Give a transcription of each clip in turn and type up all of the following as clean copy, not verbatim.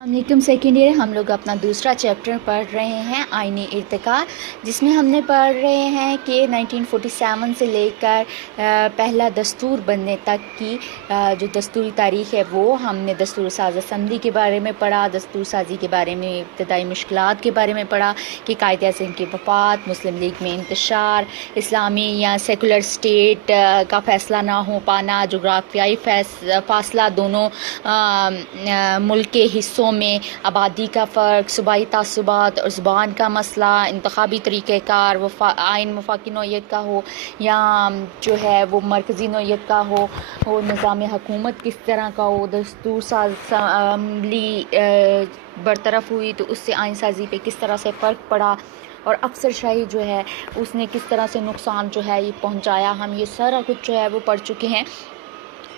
अलैकुम second year हम लोग अपना दूसरा चैप्टर पढ़ रहे हैं आईनी इर्तिका, जिसमें हमने पढ़ रहे हैं कि 1947 से लेकर पहला दस्तूर बनने तक की जो दस्तूरी तारीख़ है वो हमने दस्तूर साज असम्बली के बारे में पढ़ा, दस्तूर साजी के बारे में, इब्तदाई मुश्किलात के बारे में पढ़ा कि कायदे आज़म की वफ़ात, मुस्लिम लीग में इंतशार, इस्लामी या सेकुलर स्टेट का फ़ैसला ना हो पाना, जोग्राफियाई फ़ासला दोनों मुल्क के हिस्सों में, आबादी का फ़र्क, सूबाई तासुबात और ज़ुबान का मसला, इंतखाबी तरीक़ेकार आइन वफ़ाक़ी नौइयत का हो या जो है वो मरकज़ी नौइयत का हो निज़ाम हुकूमत किस तरह का हो, दस्तूर साज असम्बली बरतरफ हुई तो उससे आइन साजी पे किस तरह से फ़र्क पड़ा और अफसर शाही जो है उसने किस तरह से नुकसान जो है ये पहुँचाया। हम ये सारा कुछ जो है वो पढ़ चुके हैं।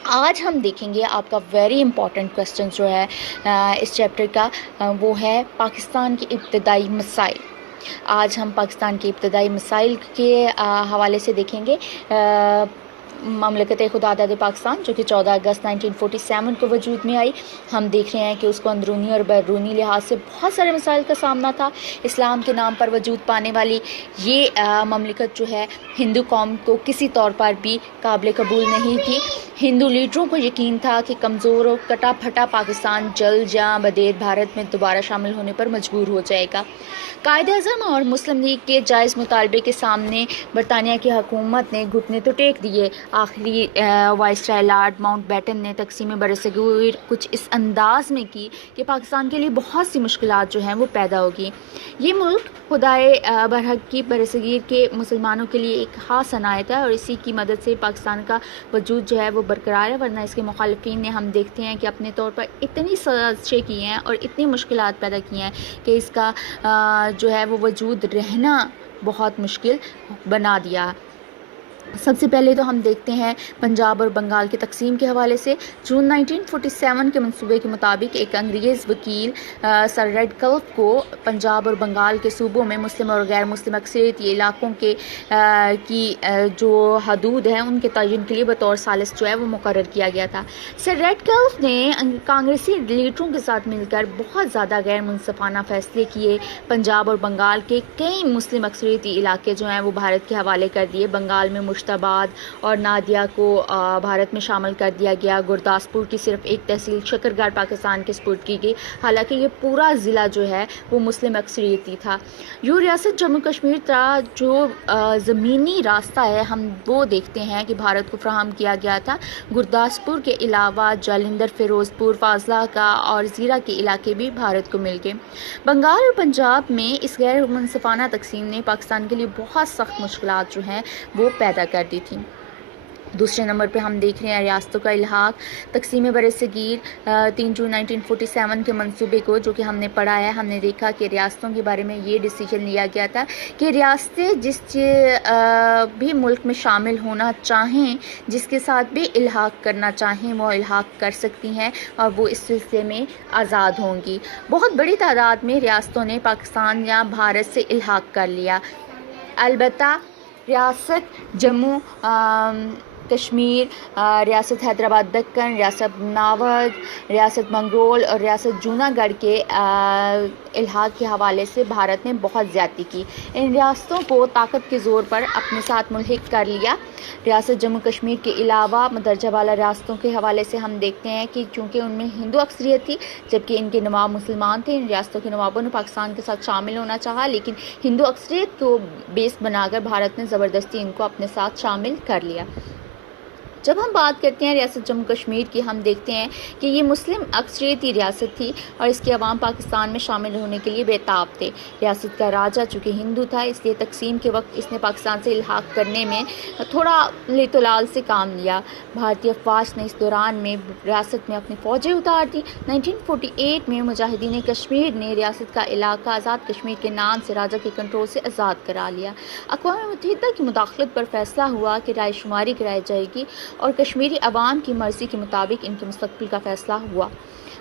आज हम देखेंगे आपका वेरी इंपॉर्टेंट क्वेश्चन जो है इस चैप्टर का, वो है पाकिस्तान के इब्तदाई मसाइल। आज हम पाकिस्तान के इब्तदाई मसाइल के हवाले से देखेंगे। ममलकत खुदादाद पाकिस्तान जो कि 14 अगस्त 1947 को वजूद में आई, हम देख रहे हैं कि उसको अंदरूनी और बैरूनी लिहाज से बहुत सारे मसाइल का सामना था। इस्लाम के नाम पर वजूद पाने वाली ये ममलकत जो है हिंदू कौम को किसी तौर पर भी काबिल कबूल नहीं थी। हिंदू लीडरों को यकीन था कि कमज़ोर और कटा फटा पाकिस्तान जल्द या बदेर भारत में दोबारा शामिल होने पर मजबूर हो जाएगा। कायदे आज़म और मुस्लिम लीग के जायज़ मुतालबे के सामने बरतानिया की हुकूमत ने घुटने तो टेक दिए। आखिरी वाइसराय लॉर्ड माउंटबेटन ने तकसीम बरसगीर कुछ इस अंदाज में की कि पाकिस्तान के लिए बहुत सी मुश्किलात जो हैं वो पैदा होगी। ये मुल्क खुदाए बरहक की बरसगीर के मुसलमानों के लिए एक ख़ास अनायत है और इसी की मदद से पाकिस्तान का वजूद जो है वो बरकरार है, वरना इसके मुखालिफिन ने हम देखते हैं कि अपने तौर पर इतनी साजिशें की हैं और इतनी मुश्किलात पैदा की हैं कि इसका जो है वो वजूद रहना बहुत मुश्किल बना दिया। सबसे पहले तो हम देखते हैं पंजाब और बंगाल की तकसीम के हवाले से। जून 1947 के मंसूबे के मुताबिक एक अंग्रेज़ वकील सर रेडक्लिफ को पंजाब और बंगाल के सूबों में मुस्लिम और गैर मुस्लिम अक्सरियती इलाकों के की जो हदूद हैं उनके तयन के लिए बतौर सालिस जो है वो मुकर्रर किया गया था। सर रेडक्लिफ ने कांग्रेसी लीडरों के साथ मिलकर बहुत ज़्यादा गैर मुनसफाना फ़ैसले किए। पंजाब और बंगाल के कई मुस्लिम अक्सरियती इलाके जो हैं वो भारत के हवाले कर दिए। बंगाल में मुश्ताबाद और नादिया को भारत में शामिल कर दिया गया। गुरदासपुर की सिर्फ एक तहसील शकरगढ़ पाकिस्तान के स्पुर्द की गई, हालांकि ये पूरा ज़िला जो है वो मुस्लिम अक्सरियती था। यूँ रियासत जम्मू कश्मीर का जो ज़मीनी रास्ता है हम वो देखते हैं कि भारत को फ्राहम किया गया था। गुरदासपुर के अलावा जालंधर, फिरोज़पुर, फाजला और ज़ीरा के इलाके भी भारत को मिल गए। बंगाल और पंजाब में इस गैर मुनसफाना तकसीम ने पाकिस्तान के लिए बहुत सख्त मुश्किलात जो हैं वो पैदा कर दी थी। दूसरे नंबर पे हम देख रहे हैं रियासतों का इल्हाक। तकसीम बरसगीर 3 जून 1947 के मंसूबे को जो कि हमने पढ़ा है, हमने देखा कि रियासतों के बारे में ये डिसीजन लिया गया था कि रियासतें जिस भी मुल्क में शामिल होना चाहें, जिसके साथ भी इल्हाक करना चाहें वो इल्हाक कर सकती हैं और वो इस सिलसिले में आज़ाद होंगी। बहुत बड़ी तादाद में रियासतों ने पाकिस्तान या भारत से इल्हाक कर लिया। अलबत्ता रियासत जम्मू कश्मीर, रियासत हैदराबाद दक्कन, रियासत नावद, रियासत मंगरोल और रियासत जूनागढ़ के इल्हाक के हवाले से भारत ने बहुत ज़्यादती की। इन रियासतों को ताकत के ज़ोर पर अपने साथ मुल्हिक कर लिया। रियासत जम्मू कश्मीर के अलावा मदरजा वाला रियासतों के हवाले से हम देखते हैं कि चूँकि उनमें हिंदू अक्सरियत थी जबकि इनके नवाब मुसलमान थे, इन रियासतों के नवाबों ने पाकिस्तान के साथ शामिल होना चाहा, लेकिन हिंदू अक्सरियत को बेस बनाकर भारत ने ज़बरदस्ती इनको अपने साथ शामिल कर लिया। जब हम बात करते हैं रियासत जम्मू कश्मीर की, हम देखते हैं कि ये मुस्लिम अक्सरियती रियासत थी और इसके अवाम पाकिस्तान में शामिल होने के लिए बेताब थे। रियासत का राजा चूँकि हिंदू था इसलिए तकसीम के वक्त इसने पाकिस्तान से इल्हाक करने में थोड़ा लेतोलाल से काम लिया। भारतीय फ़ौज ने इस दौरान में रियासत में अपनी फ़ौजें उतार दी। 1948 में मुजाहिदीन कश्मीर ने रियासत का इलाका आज़ाद कश्मीर के नाम से राजा के कंट्रोल से आज़ाद करा लिया। अक़वाम मुत्तहिदा की मुदाखलत पर फैसला हुआ कि रायशुमारी कराई जाएगी और कश्मीरी अवाम की मर्ज़ी के मुताबिक इनके मुस्तक़बिल का फ़ैसला हुआ।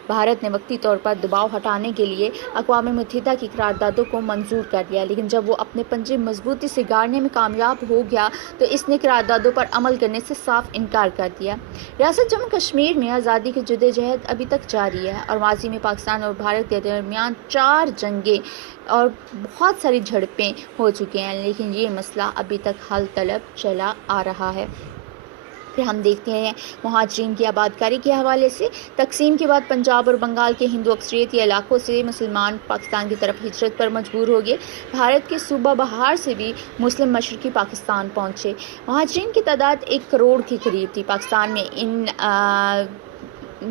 بھارت نے وقتی طور پر دباؤ ہٹانے کے لیے اقوام متحدہ کی قراردادوں کو منظور کر دیا، لیکن جب وہ اپنے پنجے مضبوطی سے گاڑنے میں کامیاب ہو گیا تو اس نے قراردادوں پر عمل کرنے سے صاف انکار کر دیا۔ ریاست جموں کشمیر میں آزادی کی جدوجہد ابھی تک جاری ہے اور ماضی میں پاکستان اور بھارت کے درمیان 4 جنگیں اور بہت ساری جھڑپیں ہو چکی ہیں، لیکن یہ مسئلہ ابھی تک حل طلب چلا آ رہا ہے۔ پھر ہم دیکھتے ہیں مہاجرین کی آبادکاری کے حوالے سے، تقسیم کے بعد پنجاب اور بنگال کے ہندو اکثریتی علاقوں سے مسلمان پاکستان کی طرف ہجرت پر مجبور ہو گئے۔ بھارت کے صوبہ بہار سے بھی مسلم مشرقی پاکستان پہنچے۔ مہاجرین کی تعداد 1 کروڑ کے قریب تھی۔ پاکستان میں ان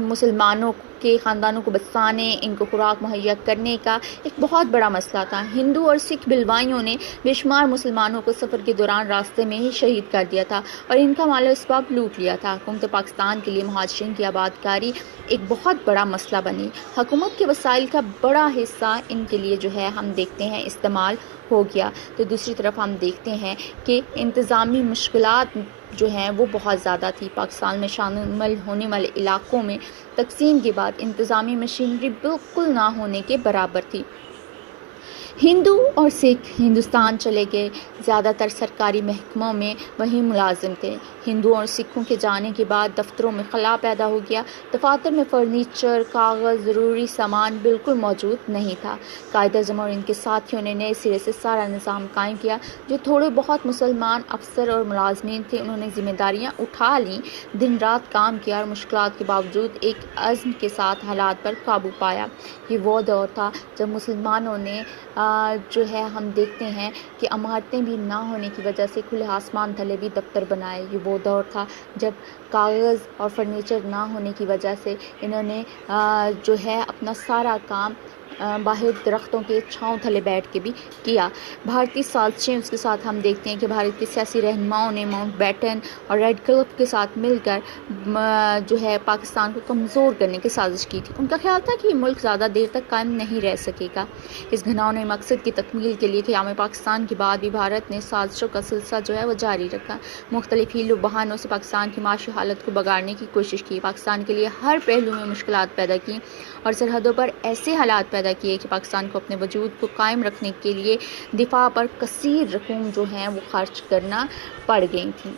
مسلمانوں کے خاندانوں کو بسانے، ان کو خوراک مہیا کرنے کا ایک بہت بڑا مسئلہ تھا۔ ہندو اور سکھ بلوائیوں نے بے شمار مسلمانوں کو سفر کے دوران راستے میں ہی شہید کر دیا تھا اور ان کا مال و اسباب لوٹ لیا تھا۔ حکومت پاکستان کے لیے مہاجرین کی آبادکاری ایک بہت بڑا مسئلہ بنی۔ حکومت کے وسائل کا بڑا حصہ ان کے لیے جو ہے ہم دیکھتے ہیں استعمال ہو گیا۔ تو دوسری طرف ہم دیکھتے ہیں کہ انتظامی مشکلات جو ہیں وہ بہت زیادہ تھی۔ پاکستان میں شامل ہونے والے علاقوں میں تقسیم کے بعد انتظامی مشینری بالکل نہ ہونے کے برابر تھی۔ ہندو اور سکھ ہندوستان چلے گئے، زیادہ تر سرکاری محکموں میں وہی ملازم تھے۔ ہندوؤں اور سکھوں کے جانے کے بعد دفتروں میں خلا پیدا ہو گیا، دفاتر میں فرنیچر، کاغذ، ضروری سامان بالکل موجود نہیں تھا۔ قائد اعظم اور ان کے ساتھیوں نے نئے سرے سے سارا نظام قائم کیا۔ جو تھوڑے بہت مسلمان افسر اور ملازمین تھے انہوں نے ذمہ داریاں اٹھا لیں، دن رات کام کیا اور مشکلات کے باوجود ایک عزم کے ساتھ حالات پر قابو پایا۔ یہ وہ دور تھا جب مسلمانوں نے جو ہے ہم دیکھتے ہیں کہ عمارتیں بھی نہ ہونے کی وجہ سے کھلے آسمان تلے بھی دفتر بنائے۔ یہ وہ دور تھا جب کاغذ اور فرنیچر نہ ہونے کی وجہ سے انہوں نے جو ہے اپنا سارا کام باہر درختوں کے چھاؤں تھلے بیٹھ کے بھی کیا۔ بھارتی سازشیں اس کے ساتھ ہم دیکھتے ہیں کہ بھارت کے سیاسی رہنماؤں نے ماؤنٹ بیٹن اور ریڈ کلف کے ساتھ مل کر جو ہے پاکستان کو کمزور کرنے کی سازش کی تھی۔ ان کا خیال تھا کہ یہ ملک زیادہ دیر تک قائم نہیں رہ سکے گا۔ اس گھناؤنے مقصد کی تکمیل کے لیے قیام پاکستان کے بعد بھی بھارت نے سازشوں کا سلسلہ جو ہے وہ جاری رکھا۔ مختلف ہیل و بہانوں سے پاکستان کی معاشی حالت کو بگاڑنے کی کوشش کی، پاکستان کے لیے ہر پہلو میں مشکلات پیدا کی اور سرحدوں پر ایسے حالات پیدا کیے کہ پاکستان کو اپنے وجود کو قائم رکھنے کے لیے دفاع پر کثیر رقوم جو ہیں وہ خرچ کرنا پڑ گئی تھیں۔